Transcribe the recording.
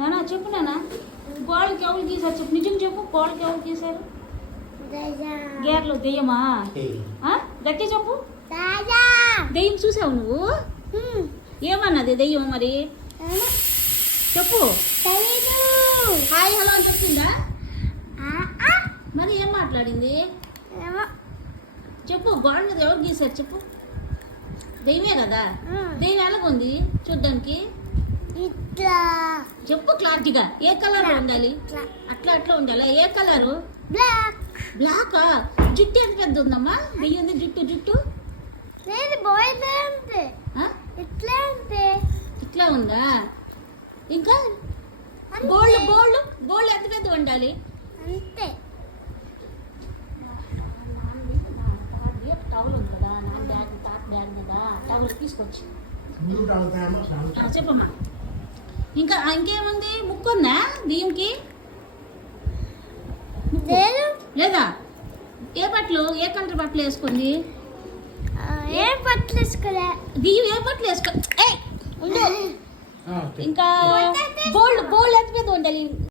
నానా చెప్పు నానా, గోడకి ఎవరు గీసారు చెప్పు, నిజం చెప్పు, గోడకి ఎవరు గీసారు? గేర్లో దెయ్యమా? గట్టి చెప్పు. దెయ్యం చూసావు నువ్వు? ఏమన్నది దెయ్యం మరి చెప్పు. హాయ్ హలో అని చెప్పిందా? మరి ఏం మాట్లాడింది చెప్పు. గోడ మీద ఎవరు గీసారు చెప్పు. దెయ్యమే కదా. దెయ్యం ఎలాగుంది చూడ్డానికి చెప్పు క్లారిటీగా. ఏ కలర్ ఉండాలి? అట్లా అట్లా ఉండాలా? ఏ కలరు? బ్లాకా? జుట్టు ఎంత పెద్ద ఉందమ్మా దెయ్యంది? జుట్టు ఇట్లా ఉందా? ఇంకా గోల్డ్ ఎంత పెద్ద ఉండాలి? టవల్ ఉంది కదా, నాన్న బ్యాగ్ తాత బ్యాగ్ కదా, టవల్ తీసుకొచ్చి చెప్పమ్మా. ఇంకా ఇంకేముంది? ముక్కు ఉందా దెయ్యంకి? లేదా? ఏ బట్టలు, ఏ కలర్ బట్టలు వేసుకుంది? ఏం బట్టలు వేసుకోలే. దెయ్యం ఏ బట్టలు వేసుకో. ఇంకా గోల్డ్ ఎంత మీద ఉండాలి?